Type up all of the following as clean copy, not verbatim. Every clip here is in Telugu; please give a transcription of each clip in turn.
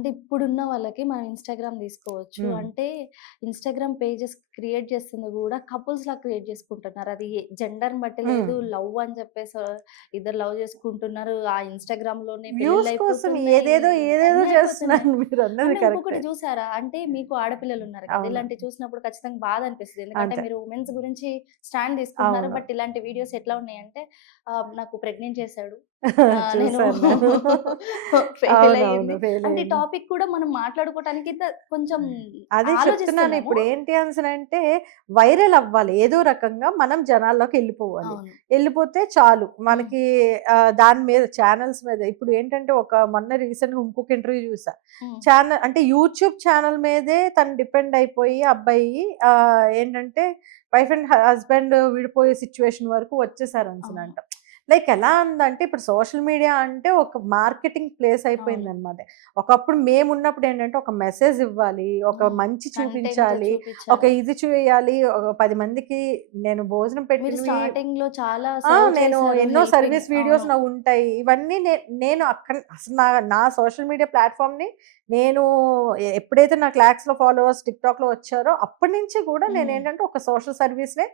అంటే ఇప్పుడున్న వాళ్ళకి మనం ఇన్‌స్టాగ్రామ్ తీసుకోవచ్చు. హ్మ్. అంటే ఇన్‌స్టాగ్రామ్ పేజెస్ క్రియేట్ చేస్తుంది గూడా కపుల్స్‌లా క్రియేట్ చేసుకుంటున్నారు. అది జెండర్‌ని బట్టి హ్మ్. లేదు. లవ్ అని చెప్పేసి ఇద్దరు లవ్ చేసుకుంటున్నారు. ఆ ఇన్‌స్టాగ్రామ్‌లోనే వ్యూస్ కోసం పెళ్ళిళ్ళైపోతున్నాయి. ఏదేదో అన్నీ అయిపోతున్నాయి. చేస్తున్నారు మీరన్నది అంటే ఇంకొకటి కరెక్టే. జూసారా? అంటే మీకు ఆడపిల్లలున్నారు కదా! అవును. ఇలాంటివి చూసినప్పుడు ఖచ్చితంగా బాధ అనిపిస్తది. ఎందుకంటే అంతే. మీరు ఉమెన్స్ గురించి స్టాండ్ తీసుకుంటున్నారు. అవును. బట్ ఇలాంటి వీడియోస్ ఎట్లా ఉన్నాయంటే నాకు ప్రెగ్నెంట్ చేసాడు. నేను చూసాను నేను. ఫెయిల్ అవునవును. అయ్యింది. అంటే ఈ ఫెయిలయింది. టాపిక్ కూడా మనం మాట్లాడుకోవటానికి కొంచెం అదే చెప్తున్నాను. ఆలోచిస్తున్నాము. ఇప్పుడు ఏంటి అనేసనంటే వైరల్ అవ్వాలి. ఏదో రకంగా మనం జనాల్లోకెళ్ళిపోవాలి. అవును. ఎళ్ళిపోతే చాలు. హ్మ్. మనకి దాని మీద ఛానెల్స్ మీద ఇప్పుడు ఏంటంటే మొన్న రీసెంట్‌గా ఇంకొక ఇంటర్వ్యూ చూసా. హ్మ్. అంటే యూట్యూబ్ ఛానెల్ మీదే తను డిపెండ్ అయిపోయి అబ్బాయి ఏంటంటే వైఫ్ అండ్ హస్బెండ్ విడిపోయే సిట్యుయేషన్ వరకు అవును. వచ్చేసారనేసనంట. లైక్ ఎలా ఉందంటే ఇప్పుడు సోషల్ మీడియా అంటే ఒక మార్కెటింగ్ ప్లేస్ అవును. అయిపోయిందనమాట. ఒకప్పుడు మేమున్నప్పుడు ఏంటంటే ఒక మెసేజ్ ఇవ్వాలి, ఒక హ్మ్. మంచి కంటెంట్ చూపించాలి, ఒక చూపిచ్చాలి. ఇది చేయాలి, ఒక 10 మందికి నేను భోజనం మీరు పెట్టినవి స్టార్టింగ్‌లో చాలా సర్వ్ నేను చేశారు. ఎన్నో హెల్పింగ్. సర్వీస్ వీడియోస్ అవును. నావుంటాయి. ఇవన్నీ నేను అక్కడ అసలు నా సోషల్ మీడియా ప్లాట్‌ఫార్మ్‌ని నేను ఎప్పుడైతే నాకు లాక్స్‌లో ఫాలోవర్స్ టిక్‌టాక్‌లో వచ్చారో అప్పటి నుంచి కూడా హ్మ్. నేనేంటంటే ఒక సోషల్ సర్వీస్‌నే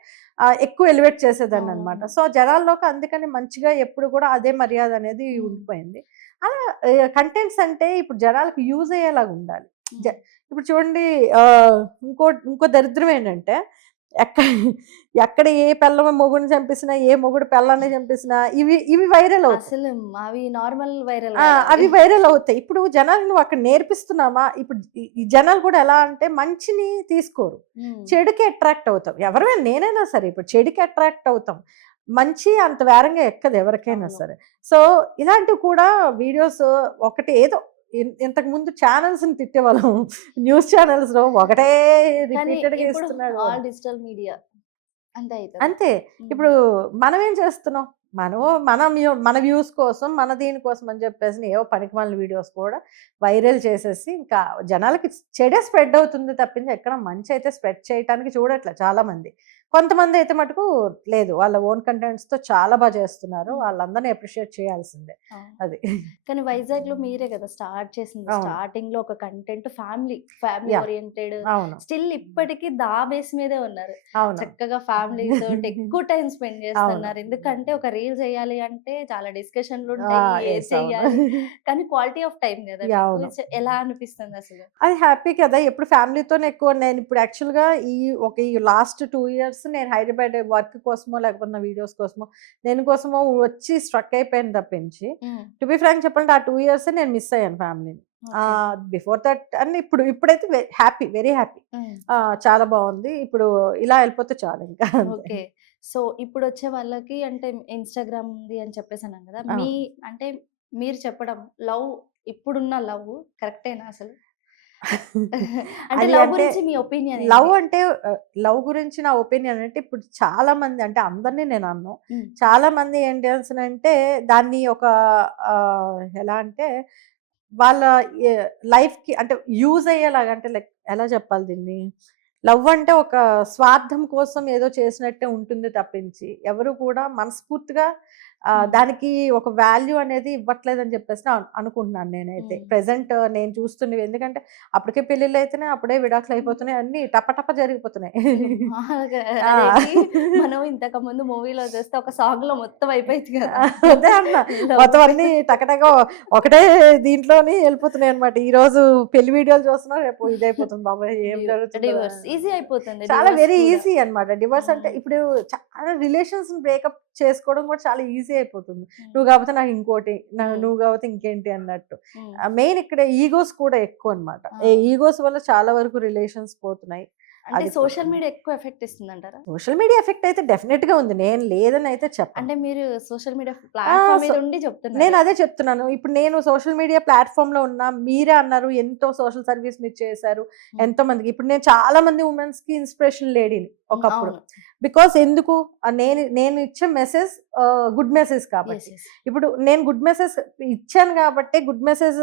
ఎక్కువ ఎలివేట్ చేసేదాన్ననమాట. అవునవును. సో, జనాల్లోకి అందుకని మంచిగా ఎప్పుడు కూడా అదే మర్యాదనేది హ్మ్. ఉండిపోయింది. అలా కంటెంట్స్ అంటే ఇప్పుడు జనాలకి యూజ్ అయ్యేలాగుండాలి. జ హ్మ్. ఇప్పుడు చూడండి ఆహ్, ఇంకో దరిద్రం ఏంటంటే ఎక్క ఎక్కడ ఏ పెళ్ళాం మొగుడిని చంపేసినా, ఏ మొగుడు పెళ్ళాన్ని చంపేసినా ఇవి వైరల్ అవుతాయి. అసలు అవి నార్మల్ వైరల్ ఆ! గాదవి. అవి వైరల్ అవుతాయి. ఇప్పుడు జనాలకి నువ్వు అక్కడ నేర్పిస్తున్నామా? ఇప్పుడు ఈ జనాలు కూడా ఎలా అంటే మంచిని తీసుకోరు. హ్మ్. చెడుకి అట్రాక్ట్ అవుతాం. ఎవరైనా నేనైనా సరే ఇప్పుడు చెడుకి అట్రాక్ట్ అవుతాం. మంచి అంత వేరంగా ఎక్కదు ఎవరికైనా అవును. సరే. సో, ఇలాంటివి కూడా వీడియోస్ ఒకటి ఏదో ఇంతకుముందు ఛానెల్స్‌ని తిట్టేవాళ్ళం. న్యూస్ ఛానెల్స్‌లో ఒకటే కానీ రిపీటెడ్‌గా ఇప్పుడు ఇస్తున్నాడు అని. ఆల్ డిజిటల్ మీడియా అంతే అయితుంది. అంతే. హ్మ్. ఇప్పుడు మనమేం చేస్తున్నాం? మన వ్యూస్ కోసం, మన దీని కోసం అని చెప్పేసి ఏవో పనికిమాలిన వీడియోస్ కూడా వైరల్ చేసేసి ఇంకా జనాలకి చెడే స్ప్రెడ్ అవుతుంది తప్పించి ఎక్కడ మంచయితే స్ప్రెడ్ చేయటానికి చూడట్లే చాలామంది. కొంతమందయితే మటుకు లేదు. వాళ్ళ ఓన్ కంటెంట్స్‌తో చాలా చేస్తున్నారు. హ్మ్. వాళ్ళందరిని అప్రిషియేట్ చేయాల్సిందే. అవును. అది. కానీ వైజాగ్‌లో మీరే గదా! స్టార్ట్ చేసింది. అవును. స్టార్టింగ్‌లో ఒక కంటెంట్ ఫ్యామిలీ యాహ్! ఓరియెంటెడ్ అవును. స్టిల్ ఇప్పటికి బేస్ మీదే ఉన్నారు. అవును. చక్కగా ఫ్యామిలీతోటి ఎక్కువ టైమ్ స్పెండ్ అవును. చేస్తున్నారు. ఎందుకంటే ఒక రీల్ చేయాలి అంటే చాలా ఆ! డిస్కషన్‌లుంటాయి. ఏది యెస్. అవును. చెయ్యాలి? కానీ క్వాలిటీ ఆఫ్ టైమ్ గదా! యాహ్! మీకు అవును. ఎలా అనిపిస్తుందసలు? అది హ్యాపీ కదా! ఎప్పుడు ఫ్యామిలీతోనే ఎక్కువ నేనిప్పుడు యాక్చువల్‌గా ఈ లాస్ట్ 2 ఇయర్స్ నేను హైదరాబాద్ వర్క్ కోసమో, లేకపోతే నా వీడియోస్ కోసమో, దేనికోసమో వచ్చి స్ట్రక్ అయిపోయాను తప్పించి, హ్మ్. టు బి ఫ్రాంక్ చెప్పాలంటే ఆ 2 ఇయర్సే నేను మిస్ అయ్యాను ఫ్యామిలీని. ఓకే. బిఫోర్ దట్ అండ్ ఇప్పుడైతే హ్యాపీ. Very happy. హ్మ్. చాలా బావుంది. ఇప్పుడు ఇలా ఎళ్ళిపోతే చాలింకా అంతే. ఓకే. సో, ఇప్పుడొచ్చే వాళ్ళకి అంటే ఇన్‌స్టాగ్రామ్ ఉంది అని చెప్పేసన్నాను గదా! అవును. అంటే మీరు చెప్పడం లవ్ ఇప్పుడున్న లవ్ కరెక్టేనా అసలు? అంటే అది లవ్ అంటే గురించి మీ ఒపీనియన్ లవ్ ఏంటి? అంటే లవ్ గురించి నా ఒపీనియన్ అంటే ఇప్పుడు చాలా మంది అంటే అందరిని నేను అనను. హ్మ్. చాలా మంది ఏంటి అనేసనంటే దాన్ని ఎలా అంటే వాళ్ళ ఎ లైఫ్‌కి అంటే యూజ్ అయ్యేలాగా అంటే లైక్ ఎలా చెప్పాలి దీన్ని? లవ్ అంటే ఒక స్వార్థం కోసం ఏదో చేసినట్టే ఉంటుంది తప్పించి, ఎవరు కూడా మనస్ఫూర్తిగా హ్మ్. దానికి ఒక వాల్యూ అనేది ఇవ్వట్లేదని చెప్పేసి అనుకుంటున్నాను నేనైతే. హ్మ్. ప్రెజెంట్ నేను చూస్తున్నవి ఎందుకంటే అప్పటికే పెళ్ళిళ్ళైతున్నాయి, అప్పుడే విడాకులయిపోతున్నాయి. అన్నీ టపటప జరిగిపోతున్నాయి. అసలు మాములుగా ఆ! అదేంటి మనం ఇంతకుముందు మూవీలో చూస్తే ఒక సాంగ్‌లో మొత్తం అయిపోయిద్ది కదా! అదే అంటున్నా. లవ్. మొత్తం అన్నీ టకటక ఒకటే దీంట్లోని ఎళ్ళిపోతున్నాయనమాట. ఈరోజు పెళ్లి వీడియోలు చూస్తున్నాం, రేపు ఇదయిపోతుంది. బాబోయ్! ఏం డివ్ జరుగుతుందో డివోర్స్ ఈజీ అయిపోతుంది చాలా డివోర్స్ వెరీ కూడా. ఈజీ అనమాట. డివోర్స్ అంటే హ్మ్. ఇప్పుడు చాలా రిలేషన్స్‌ని బ్రేకప్ చేసుకోవడం కూడా చాలా ఈజీ అయిపోతుంది. హ్మ్. నువ్వు కాకపోతే నాకు ఇంకోటి, హ్మ్. నువ్వు కాకపోతే ఇంకేంటి అన్నట్టు. హ్మ్. మెయిన్ ఇక్కడ ఈగోస్ కూడా ఎక్కువనమాట. ఆ! ఈగోస్ వల్ల చాలా వరకు రిలేషన్స్ పోతున్నాయి. అంటే అది కూడా. సోషల్ మీడియా ఎక్కువ ఎఫెక్ట్ ఇస్తుందంటారా? సోషల్ మీడియా ఎఫెక్ట్ అయితే డెఫినిట్‌గా ఉంది. నేను లేదని అయితే చెప్పను. అంటే మీరు సోషల్ మీడియా ఆ! ప్లాట్‌ఫార్మ్ సో మీద ఉండి చెప్తున్నారు. నేనదే చెప్తున్నాను. ఇప్పుడు నేను సోషల్ మీడియా ప్లాట్‌ఫార్మ్‌లో ఉన్నా. మీరే అన్నారు ఎంతో సోషల్ సర్వీస్ మీరు చేశారు. హ్మ్. ఎంతోమందికి ఇప్పుడు నేను చాలా మంది వుమెన్స్‌కి ఇన్‌స్పిరేషన్ లేడీని హ్మ్. ఒకప్పుడు. అవును. బికాస్ ఎందుకు నేను నేను ఇచ్చే మెసేజ్ గుడ్ మెసేజ్ ఎస్ కాబట్టి. ఎస్ ఇప్పుడు నేను గుడ్ మెసేజ్ ఇచ్చాను కాబట్టి గుడ్ మెసేజ్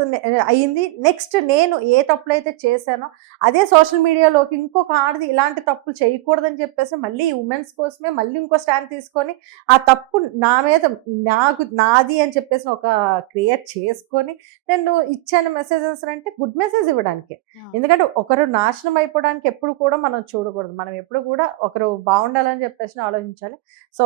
అయ్యింది. నెక్స్ట్ నేను ఏ తప్పులైతే చేశానో అదే సోషల్ మీడియాలోకి ఇంకొక ఆడది ఇలాంటి తప్పులు చేయకూడదని చెప్పేసి మళ్ళీ ఉమెన్స్ కోసమే మళ్ళీ ఇంకో స్టాండ్ తీసుకొని ఆ తప్పు నా మీద నాది అని చెప్పేసి ఒక క్రియేట్ చేసుకొని నేను ఇచ్చాను మెసేజెస్ అంటే గుడ్ మెసేజ్ ఇవ్వడానికి. ఎందుకంటే ఒకరు నాశనం అయిపోవడానికి ఎప్పుడు కూడా మనం చూడకూడదు. మనం ఎప్పుడు కూడా ఒకరు బాగుండాలని చెప్పేసి ఆలోచించాలి. సో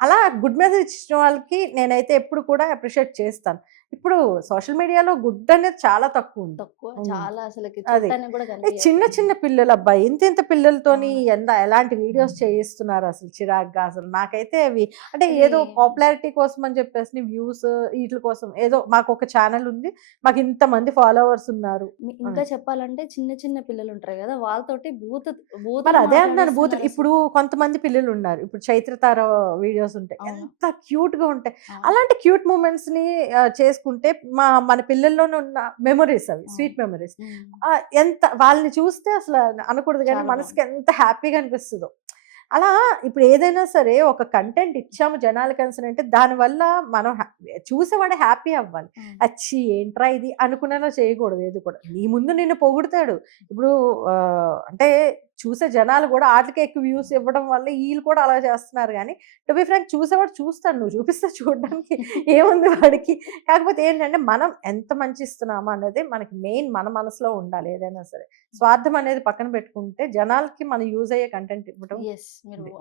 అలా గుడ్ మెసేజ్ ఇచ్చిన వాళ్ళకి నేనైతే ఎప్పుడు కూడా అప్రిషియేట్ చేస్తాను. ఇప్పుడు సోషల్ మీడియాలో గుడ్ అనేది చాలా తక్కువ ఉంది. తక్కువ ఉమ్. చాలా అసలుకి అది చూడటానికి కూడా చిన్న చిన్న కనిపించట్లేదు. పిల్లలు అబ్బాయి ఇంత పిల్లలతోని అవును. ఎలాంటి వీడియోస్ చేయిస్తున్నారు అసలు చిరాగ్గా. అసలు నాకైతే అవి అంటే అది ఏదో పాపులారిటీ కోసం అని చెప్పేసి వ్యూస్ వీటి కోసం ఏదో మాకు ఒక ఛానల్ ఉంది, మాకు ఇంతమంది ఫాలోవర్స్ ఉన్నారు ఇంకా అని. చెప్పాలంటే చిన్న చిన్న పిల్లలు ఉంటారు కదా, వాళ్ళతోటి మరి బూతులు అదే అంటున్నాను, బూతులు మాట్లాడేస్తున్నారు అసలు. ఇప్పుడు కొంతమంది పిల్లలు ఉన్నారు, ఇప్పుడు చైత్రతార వీడియోస్ ఉంటాయి అవును ఎంత క్యూట్ గా ఉంటాయి. అవును అలాంటి క్యూట్ మూమెంట్స్ ని చేసుకుంటే మన పిల్లల్లోనే ఉన్న మెమరీస్ అవి అవును. Sweet memories. ఉమ్. ఎంత వాళ్ళని చూస్తే అసలు అనకూడదు కానీ చాలా మనసుకి ఎంత హ్యాపీగా అనిపిస్తుందో. అలా ఇప్పుడు ఏదైనా సరే ఒక కంటెంట్ ఇచ్చాము జనాలకి అంటే దానివల్ల మనం చూసేవాడు హ్యాపీ అవ్వాలి. అవును. అచ్చి ఏంట్రా ఇది అనుకునేలా చేయకూడదు ఏది కూడా. నీ ముందు నిన్ను పొగుడుతాడు. ఇప్పుడు అంటే చూసే జనాలు కూడా ఆటలకే ఎక్కువ వ్యూస్ ఇవ్వడం వల్ల వీళ్ళు కూడా అలా చేస్తున్నారు కానీ టు బి ఫ్రాంక్ చూసేవాడు చూస్తాడు, నువ్వు చూపిస్తే చూడడానికి ఏముంది వాడికి. కాకపోతే ఏంటంటే మనం ఎంత మంచి ఇస్తున్నామా అనేది మనకి మెయిన్ మన మనసులో ఉండాలి. ఏదైనా సరే స్వార్థం అనేది పక్కన పెట్టుకుంటే జనాలకి మనం యూజ్ అయ్యే కంటెంట్ ఇవ్వడం ఎస్ మీరు ఉంది.